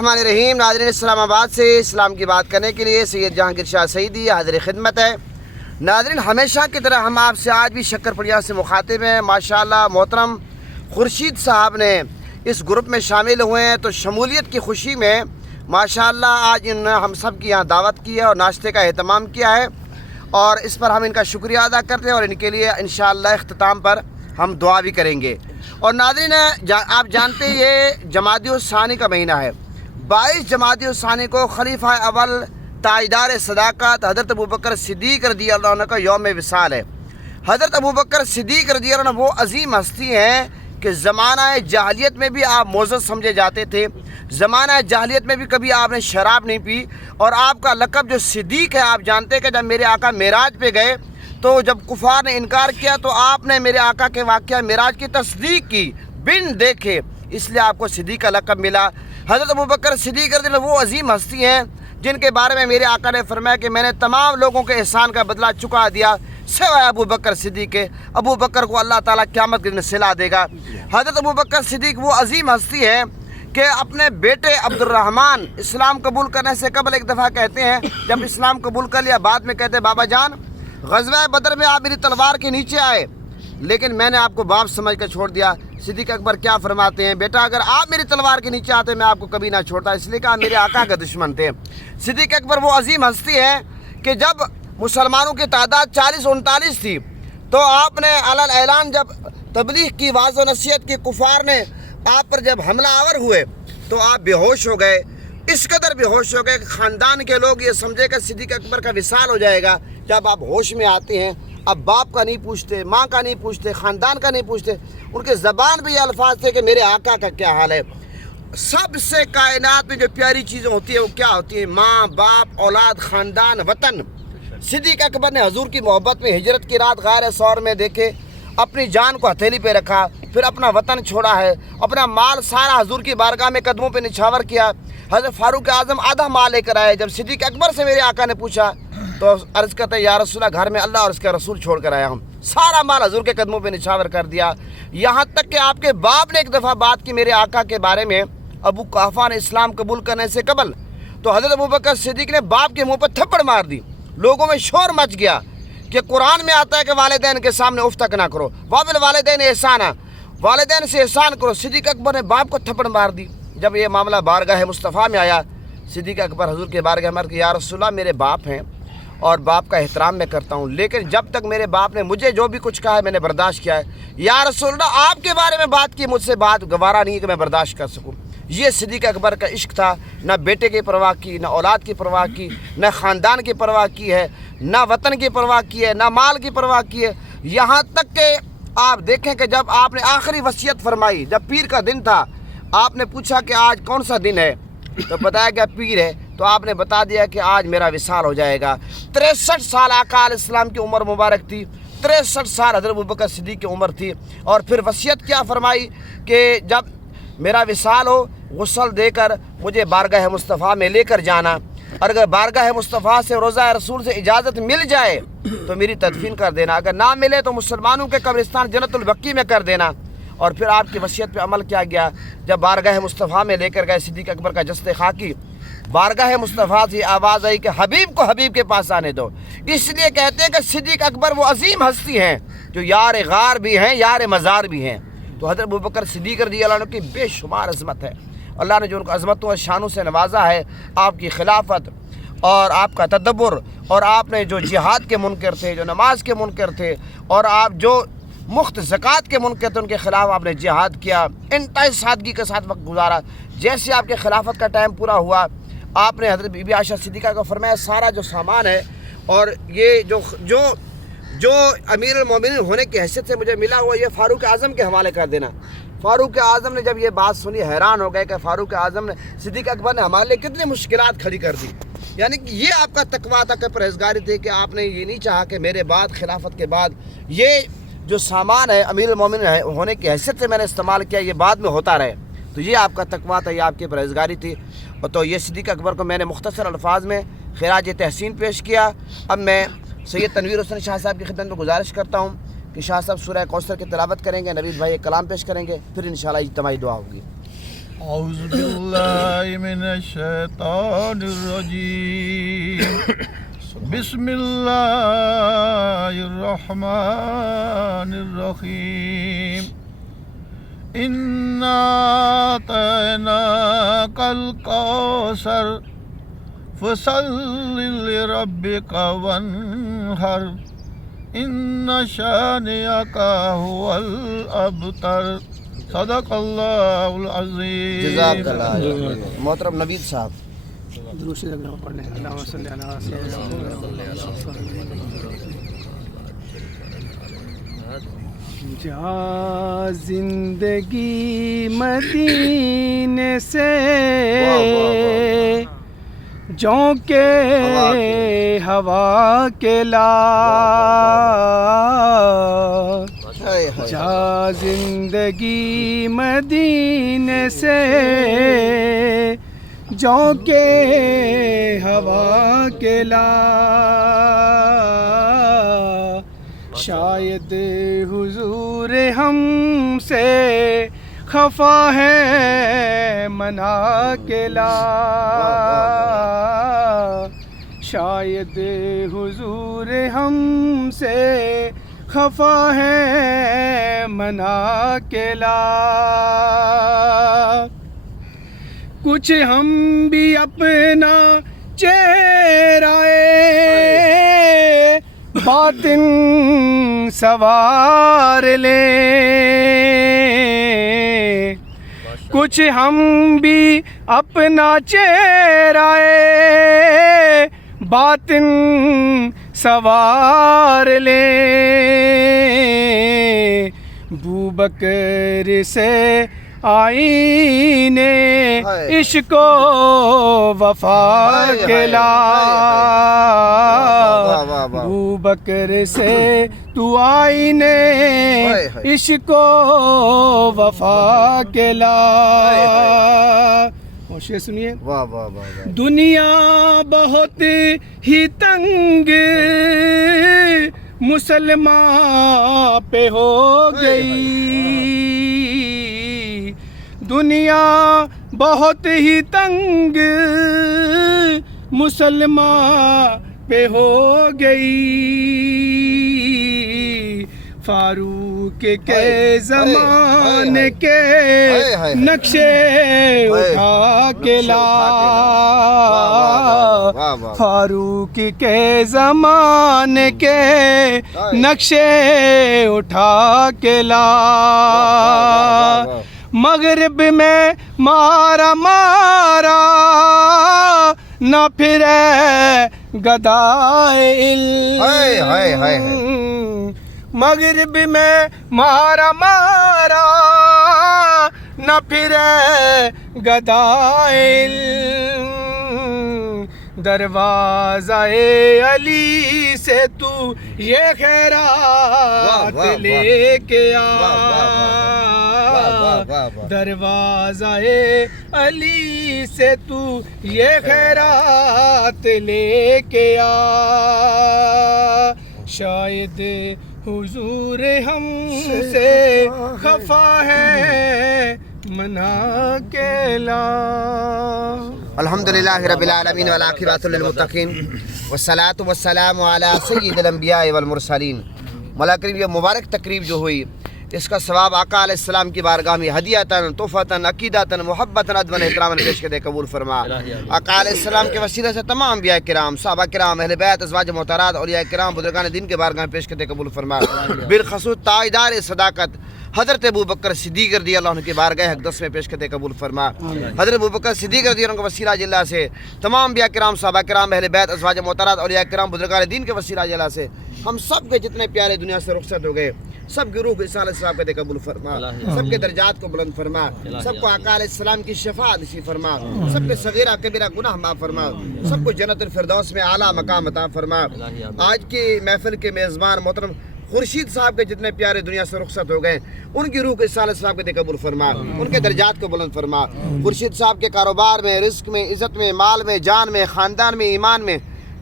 रहीम नाज़रीन, इस्लामाबाद से इस्लाम की बात करने के लिए सैयद जहांगीर शाह सईदी हाज़िर खिदमत है। नाज़रीन, हमेशा की तरह हम आपसे आज भी शक्करपड़िया से मुखातिब हैं। माशाअल्लाह मोहतरम खुर्शीद साहब ने इस ग्रुप में शामिल हुए हैं, तो शमूलियत की खुशी में माशाअल्लाह आज इन्होंने हम सब की यहाँ दावत की है और नाश्ते का एहतमाम किया है, और इस पर हम इनका शुक्रिया अदा करते हैं और इनके लिए इंशाअल्लाह इख्तिताम पर हम दुआ भी करेंगे। और नाज़रीन, आप जानते हैं ये जमादी-उस-सानी का महीना है। 22 जमादी-उस-सानी को खलीफा अव्वल ताजदार सदाकत हज़रत अबू बकर सिद्दीक़ रज़ियल्लाहु अन्हु का यौम विसाल है। हज़रत अबू बकर सिद्दीक़ रज़ियल्लाहु अन्हु वो अजीम हस्ती हैं कि ज़माना जाहलियत में भी आप मोअज़्ज़ज़ समझे जाते थे। ज़माना जाहलियत में भी कभी आपने शराब नहीं पी, और आपका लक़ब जो सिद्दीक़ है, आप जानते हैं कि जब मेरे आका मेराज पे गए तो जब कुफ़ार ने इनकार किया तो आपने मेरे आका के वाक़या मेराज की तस्दीक की बिन देखे, इसलिए आपको सिद्दीक़ का लक़ब मिला। हज़रत अबू बकर सिद्दीक़ रज़ियल्लाहु अन्हु वो अजीम हस्ती हैं जिनके बारे में मेरे आका ने फरमाया कि मैंने तमाम लोगों के एहसान का बदला चुका दिया सिवाय अबू बकर सिद्दीक़ के। अबू बकर को अल्लाह ताला क़यामत के दिन सिला देगा। हज़रत अबू बकर सिद्दीक़ वो अजीम हस्ती है कि अपने बेटे अब्दुर्रहमान इस्लाम कबूल करने से कबल एक दफ़ा कहते हैं, जब इस्लाम कबूल कर लिया, बाद में कहते हैं बाबा जान ग़ज़वा बदर में आप मेरी तलवार के नीचे आए, लेकिन मैंने आपको बाप समझ कर छोड़ दिया। सिद्दीक़ अकबर क्या फरमाते हैं, बेटा अगर आप मेरी तलवार के नीचे आते मैं आपको कभी ना छोड़ता, इसलिए कि आप मेरे आका के दुश्मन थे। सिद्दीक़ अकबर वो अजीम हस्ती है कि जब मुसलमानों की तादाद 40-39 थी तो आपने अलल ऐलान जब तबलीग की, वाज़ व नसीहत की, कुफ़ार ने आप पर जब हमला आवर हुए तो आप बेहोश हो गए। इस कदर बेहोश हो गए कि ख़ानदान के लोग ये समझे कि सिद्दीक़ अकबर का विसाल हो जाएगा। जब आप होश में आते हैं, अब बाप का नहीं पूछते, माँ का नहीं पूछते, ख़ानदान का नहीं पूछते, उनके ज़बान पे ये अल्फाज थे कि मेरे आका का क्या हाल है। सबसे कायनात में जो प्यारी चीज़ें होती है वो क्या होती है? माँ, बाप, औलाद, ख़ानदान, वतन। सिद्दीक़ अकबर ने हजूर की मोहब्बत में हिजरत की रात गार सौर में देखे, अपनी जान को हथेली पे रखा, फिर अपना वतन छोड़ा है, अपना माल सारा हजूर की बारगाह में कदमों पे निछावर किया। हज़रत फ़ारूक आज़म आधा माल लेकर आए। जब सिद्दीक़ अकबर से मेरे आका ने पूछा तो अर्ज़ करते या रसूल अल्लाह, घर में अल्लाह और उसका रसूल छोड़ कर आया हूँ। सारा माल हजूर के कदमों पे निछावर कर दिया। यहाँ तक कि आपके बाप ने एक दफ़ा बात की मेरे आका के बारे में, अबू कुहाफ़ा ने इस्लाम कबूल करने से कबल, तो हज़रत अबू बकर सिद्दीक़ ने बाप के मुँह पर थप्पड़ मार दी। लोगों में शोर मच गया कि कुरान में आता है कि वालिदैन के सामने उफ़ तक ना करो, वाबिल वालिदैन एहसाना, वालिदैन से एहसान करो। सिद्दीक़ अकबर ने बाप को थप्पड़ मार दी। जब ये मामला बारगाह मुस्तफ़ा में आया, सिद्दीक़ अकबर हजूर के बारगाह में कि या रसूलल्लाह, मेरे बाप हैं और बाप का एहतराम मैं करता हूँ, लेकिन जब तक मेरे बाप ने मुझे जो भी कुछ कहा है मैंने बर्दाश्त किया है। या रसूलल्लाह, आपके बारे में बात की, मुझसे बात गवारा नहीं है कि मैं बर्दाश्त कर सकूँ। ये सिद्दीक़ अकबर का इश्क था। न बेटे की परवाह की, न औलाद की परवाह की, न ख़ानदान की परवाह की है, न वतन की परवाह की है, न माल की परवाह की है। यहाँ तक कि आप देखें कि जब आपने आखिरी वसीयत फरमाई, जब पीर का दिन था, आपने पूछा कि आज कौन सा दिन है, तो बताया गया पीर है, तो आपने बता दिया कि आज मेरा विसाल हो जाएगा। 63 साल आका अलैहिस्सलाम की उम्र मुबारक थी, 63 साल हज़रत अबू बकर सिद्दीक़ की उम्र थी। और फिर वसीयत क्या फरमाई कि जब मेरा विसाल हो, गुस्ल देकर मुझे बारगाह मुस्तफ़ा में लेकर जाना, और अगर बारगाह मुस्तफ़ा से रोज़ा रसूल से इजाज़त मिल जाए तो मेरी तदफीन कर देना, अगर ना मिले तो मुसलमानों के कब्रिस्तान जन्नतुल बकी में कर देना। और फिर आपकी वसीयत पे अमल किया गया। जब बारगाह मुस्तफ़ा में लेकर गए सिद्दीक़ अकबर का जस्ते खाकी, बारगाह मुस्तफ़ा से आवाज़ आई कि हबीब को हबीब के पास आने दो। इसलिए कहते हैं कि सिद्दीक़ अकबर वो अजीम हस्ती हैं जो यार गार भी हैं, यार मज़ार भी हैं। तो हज़रत अबू बकर सिद्दीक़ रज़ियल्लाहु अन्हु की बेशुमार अज़मत है। अल्लाह ने जो उनको अज़मतों और शानों से नवाजा है, आपकी खिलाफत और आपका तदब्बुर, और आपने जो जिहाद के मुनकर थे, जो नमाज के मुनकर थे, और आप जो मुफ्त ज़कात के मुनकर थे, उनके ख़िलाफ़ आपने जिहाद किया, इंतहाई सादगी के साथ वक्त गुजारा। जैसे आपके खिलाफत का टाइम पूरा हुआ, आपने हज़रत बीबी आयशा सिद्दीक़ा को फरमाया सारा जो सामान है और ये जो अमीरुल मोमिनीन होने की हैसियत से मुझे मिला हुआ, ये फ़ारूक आज़म के हवाले कर देना। फ़ारूक आज़म ने जब ये बात सुनी हैरान हो गए कि फ़ारूक आज़म ने, सिद्दीक़ अकबर ने हमारे लिए कितनी मुश्किलात खड़ी कर दी। यानी कि ये आपका तकवा था, कि परहेज़गारी थी, कि आपने ये नहीं चाहा कि मेरे बाद खिलाफत के बाद ये जो सामान है अमीरुल मोमिनीन होने की हैसियत से मैंने इस्तेमाल किया, ये बाद में होता रहे। तो ये आपका तकवा था, ये आपकी परहेज़गारी थी। तो ये सिद्दीक़ अकबर को मैंने मुख्तसर अल्फाज में खिराज तहसीन पेश किया। अब मैं सैयद तनवीर हुसैन शाह साहब की खिदमत में गुजारिश करता हूँ कि शाह साहब सूरह कौसर की तिलावत करेंगे, नवीद भाई एक कलाम पेश करेंगे, फिर इंशाअल्लाह इज्तिमाई दुआ होगी। أعوذ بالله من الشيطان الرجيم بسم الله الرحمن الرحيم إنا أعطيناك الكوثر فصل لربك وانحر إن شانئك هو الأبتر صدق اللہ العظیم. جزاک اللہ. محترم نوید صاحب. جا زندگی مدینے سے جھونکے ہوا کے لا، جا زندگی مدینے سے جھونکے ہوا کے لا، شاید حضور ہم سے خفا ہے منا کے لا، شاید حضور ہم سے خفا ہے منا کے لا، کچھ ہم بھی اپنا چہرہ باطن سوار لیں، کچھ ہم بھی اپنا چہرہ باطن سوار لیں، بوبکر سے آئینے عشق و وفا کے لا، بوبکر سے تو آئینے عشق و وفا کے لا. شعر سنیے. دنیا بہت ہی تنگ مسلمان پہ ہو گئی، دنیا بہت ہی تنگ مسلمان پہ ہو گئی، فاروق کے زمانے کے نقشے اٹھا کے لا، فاروق کے زمانے کے نقشے اٹھا کے لا، مغرب میں مارا مارا نہ پھرے گدائے علم، مغرب میں مارا مارا نہ پھرے گدائے علم، دروازہ علی سے تو یہ خیرات لے کے آ، دروازہ علی سے تو یہ خیرات لے کے آ، شاید حضور ہم سے خفا ہے منا کے لا. الحمدللہ رب العالمین والعاقبۃ للمتقین والصلاۃ والسلام علی سید الانبیاء والمرسلین. مولا کریم یہ مبارک تقریب جو ہوئی اس کا ثواب آقا علیہ السلام کی بارگاہ میں ہدیتاً تحفتاً عقیدتاً محبتاً ادباً احتراماً پیش کرتے قبول فرما. آقا علیہ السلام کے وسیلے سے تمام انبیاء کرام، صحابہ کرام، اہل بیت، ازواج محترمات، اولیاء کرام، بزرگان دین کے بارگاہ میں پیش کرتے قبول فرما. بالخصوص تاجدار صداقت حضرت ابوبکر صدیق رضی اللہ عنہ کی بارگاہ اقدس میں پیش کرتے قبول فرما. حضرت ابوبکر صدیق رضی اللہ عنہ کے وسیلہ جلہ سے تمام انبیاء کرام، صحابہ کرام، اہل بیت، ازواج محترمات، اولیاء کرام، بزرگان دین کے وسیلہ جلہ سے ہم سب کے جتنے پیارے دنیا سے رخصت ہو گئے سب کی روح کو عیسیٰ علیہ السلام کے قبول فرما، سب کے درجات کو بلند فرما، سب کو آقا علیہ السلام کی شفاعت نصیب فرما، سب کے صغیرہ کبیرہ گناہ معاف فرما، سب کو جنت الفردوس میں اعلیٰ مقام عطا فرما. آج کی محفل کے میزبان محترم خورشید صاحب کے جتنے پیارے دنیا سے رخصت ہو گئے ان کی روح کو عیسیٰ علیہ السلام کے قبول فرما، ان کے درجات کو بلند فرما. خورشید صاحب کے کاروبار میں، رزق میں، عزت میں، مال میں، جان میں، خاندان میں، ایمان میں،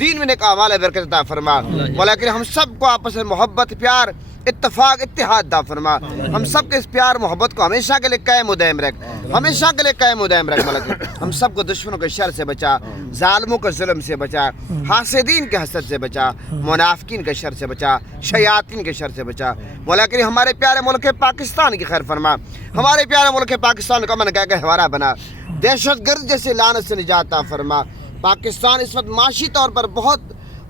دین میں نیک اعمال برکت عطا فرما. مولا کریم ہم سب کو آپس میں محبت، پیار، اتفاق اتحاد عطا فرما. ہم سب کے اس پیار محبت کو ہمیشہ کے لیے قائم و دائم رکھ, ہمیشہ کے لیے قائم و دائم رکھ مولا کریم. ہم سب کو دشمنوں کے شر سے بچا, ظالموں کے ظلم سے بچا, حاسدین کے حسد سے بچا, منافقین کے شر سے بچا, شیاطین کے شر سے بچا. مولا کریم ہمارے پیارے ملک پاکستان کی خیر فرما, ہمارے پیارے ملک پاکستان کو امن کا گہوارہ بنا, دہشت گرد جیسے لعنت سے نجات عطا فرما. پاکستان اس وقت معاشی طور پر بہت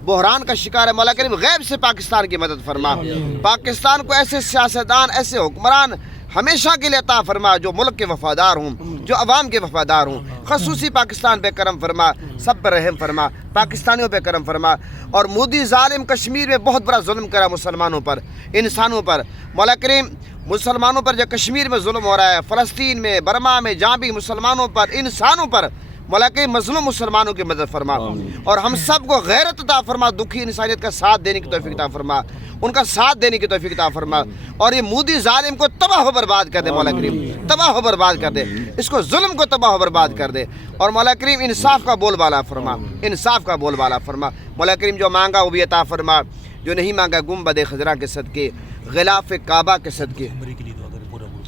بحران کا شکار ہے. مولا کریم غیب سے پاکستان کی مدد فرما. پاکستان کو ایسے سیاستدان, ایسے حکمران ہمیشہ کے لیے عطا فرما جو ملک کے وفادار ہوں, جو عوام کے وفادار ہوں. خصوصی پاکستان پہ کرم فرما, سب پر رحم فرما, پاکستانیوں پہ کرم فرما. اور مودی ظالم کشمیر میں بہت بڑا ظلم کرا مسلمانوں پر, انسانوں پر. مولا کریم مسلمانوں پر جو کشمیر میں ظلم ہو رہا ہے, فلسطین میں, برما میں, جہاں بھی مسلمانوں پر, انسانوں پر, مولا کریم مظلوم مسلمانوں کی مدد فرما. اور ہم سب کو غیرت عطا فرما, دکھی انسانیت کا ساتھ دینے کی توفیق عطا فرما, ان کا ساتھ دینے کی توفیق عطا فرما. اور یہ مودی ظالم کو تباہ و برباد کر دے مولا کریم, تباہ و برباد کر دے, اس کو ظلم کو تباہ و برباد کر دے. اور مولا کریم انصاف کا بول بالا فرما, انصاف کا بول بالا فرما. مولا کریم جو مانگا وہ بھی عطا فرما, جو نہیں مانگا گنبد خضرا کے صدقے, غلاف کعبہ کے صدقے,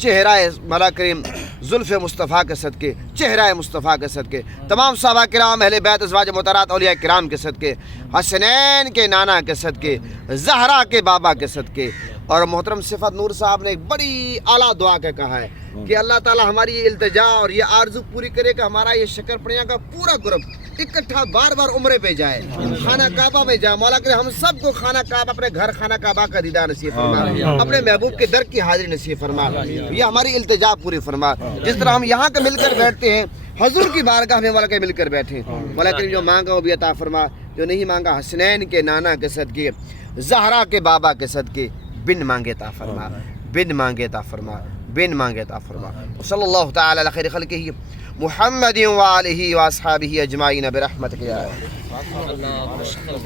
چہرہ مولا کریم زلف مصطفیٰ کے صدقے, چہرہ مصطفیٰ کے صدقے, تمام صحابہ کرام, اہل بیت, ازواج مطہرات, اولیاء کرام کے صدقے, حسنین کے نانا کے صدقے, زہرا کے بابا کے صدقے. اور محترم صفت نور صاحب نے ایک بڑی اعلیٰ دعا کے کہا ہے کہ اللہ تعالی ہماری یہ التجا اور یہ آرزو پوری کرے کہ ہمارا یہ شکر پڑیاں کا پورا گروپ اکٹھا بار بار عمرے پہ جائے, خانہ کعبہ میں جائے. مولا کرے ہم سب کو خانہ کعبہ, اپنے گھر خانہ کعبہ کا دیدار نصیب فرما, اپنے محبوب کے در کی حاضری نصیب فرما. یہ ہماری التجا پوری فرما. جس طرح ہم یہاں کے مل کر بیٹھتے ہیں, حضور کی بارگاہ میں مولا کے مل کر بیٹھے. مولا کریم جو مانگا وہ بھی عطا فرما, جو نہیں مانگا حسنین کے نانا کے صدقے, زہرا کے بابا کے صدقے, بن مانگے عطا فرما, بن مانگے عطا فرما, بن مانگے عطا فرما. صلی اللہ تعالی علی خیر خلقہ محمد و آلہ و اصحابہ اجمعین برحمتک یا